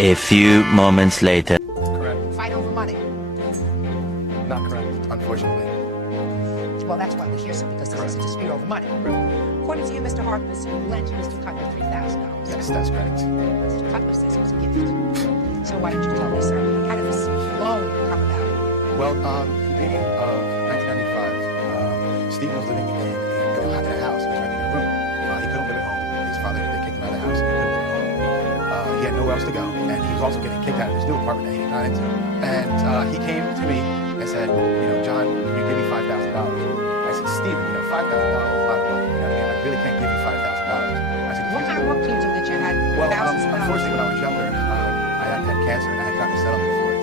A few moments later. Correct. Fight over money. Not correct, unfortunately. Well, that's why we're here, sir, because this is a dispute over money. According to you, Mr. Harkness, you lent Mr. Cutler $3,000. Yes, that's correct. Mr. Cutler says it was a gift. So why don't you tell me, sir, how did this loan come about? Well, the beginning of 1995, Steve was living in a house. He was renting a room. He couldn't live at home. His father, they kicked him out of the house. He couldn't live at home. He had nowhere else to go, and he was also getting kicked out of his new apartment that he got into. And he came to me and said, John, can you give me $5,000? I said, Steven, $5,000 is a lot of money. I really can't give you $5,000. I said, What kind of work do you do that you had thousands of dollars? Unfortunately, when I was younger, I had cancer, and I had gotten a settlement for it.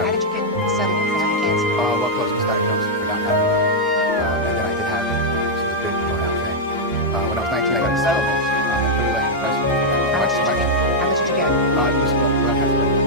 How did you get a settlement for having cancer? Well, because I was diagnosed for not having it. And then I did have it, which was a big drawn-out thing. When I was 19, I got a settlement. I put it away in the rest of it. How much did you get? How much did you get? It was about half a million.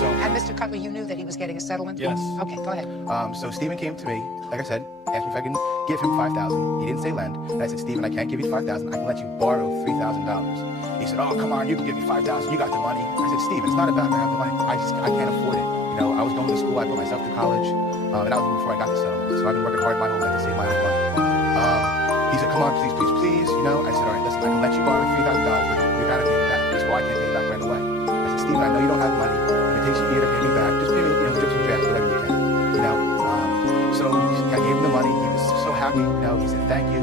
So, And Mr. Cutler, you knew that he was getting a settlement? Yes. Okay, go ahead. So Stephen came to me, like I said, asked me if I can give him $5,000. He didn't say lend. And I said, Stephen, I can't give you $5,000. I can let you borrow $3,000. He said, oh, come on, you can give me $5,000. You got the money. I said, Stephen, it's not about that I have the money. I can't afford it. I was going to school. I put myself to college. And that was before I got the settlement. So I've been working hard my whole life to save my own money. He said, come on, please, please, please. I said, all right, listen, I can let you borrow $3,000, but you got to pay me back. He said, well, I can't pay you back right away. I said, Stephen, I know you don't have money. If it takes you a year to pay me back, just pay me, drips and drabs, whatever you can. So I gave him the money. He was so happy. He said, thank you.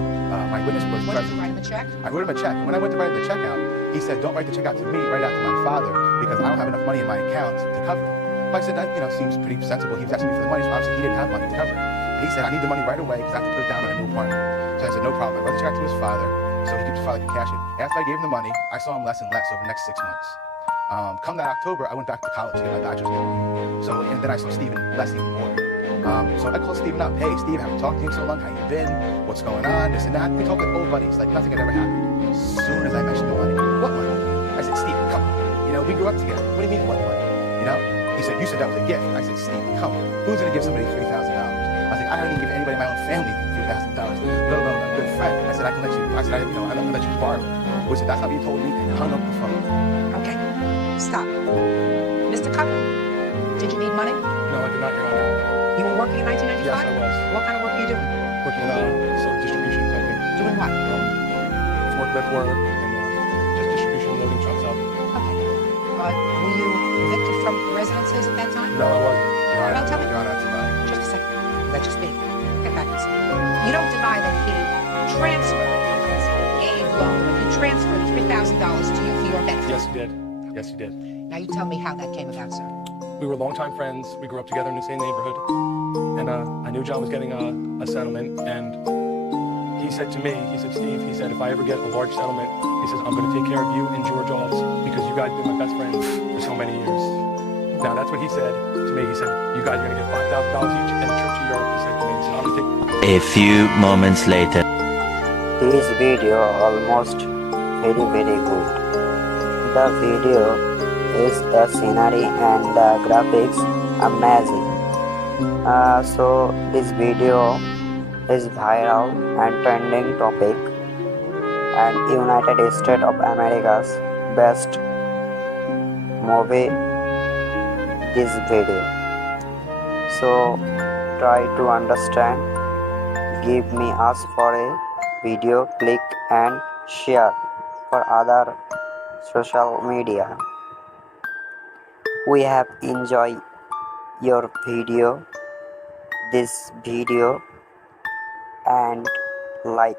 My witness was What, did present. you write him a check? I wrote him a check. When I went to write the check out, he said, don't write the check out to me, write it out to my father, because I don't have enough money in my account to cover it. I said, that seems pretty sensible. He was asking me for the money, so obviously he didn't have money to cover it. And he said, I need the money right away because I have to put it down on a new apartment. So I said, no problem. I wrote the check to his father, so his father could cash it. After I gave him the money, I saw him less and less over the next 6 months. Come that October, I went back to college to get my bachelor's degree. And then I saw Stephen less even more. So I called Stephen up. Hey, Steve, I haven't talked to you in so long. How you been? What's going on? This and that. We talked like old buddies, like nothing had ever happened. As soon as I mentioned the money, what money? I said, Stephen, come on. We grew up together. What do you mean, what money? He said, you said that was a gift. I said, Stephen, come on. Who's going to give somebody $3,000? I was like, I don't even give anybody in my own family $3,000, let alone a good friend. I said, I can let you, I let you borrow. Which said, that's not what you told me, and hung up the phone. Okay, stop. Mr. Cutler, did you need money? No, I did not, Your Honor. You were working in 1995? Yes, I was. What kind of work were you doing? Working at a soap distribution company. Doing what? Forklift work and just distribution, loading trucks up. Okay. Were you evicted from residences at that time? No, I wasn't. Your Honor, Well, tell me. Your Honor, that's a lie. Just a second. Let you speak. Get back and speak. You don't deny that he transferred, because he gave loan, but he transferred $3,000 to you for your benefit. Yes, you did. Yes, you did. Now you tell me how that came about, sir. We were longtime friends. We grew up together in the same neighborhood. And I knew John was getting a settlement. And he said to me, Steve, if I ever get a large settlement, he says, I'm going to take care of you and George Alls because you guys have been my best friends for so many years. Now, that's what he said to me. He said, you guys are going to get $5,000 each and a trip to Europe. He said to me, he said, I'm going to take... A few moments later. This video almost very good. The video is the scenery and the graphics amazing. So this video is viral and trending topic and United States of America's best movie this video. So try to understand. Give me ask for a video, click and share for other social media. We have enjoyed your video, this video, and like.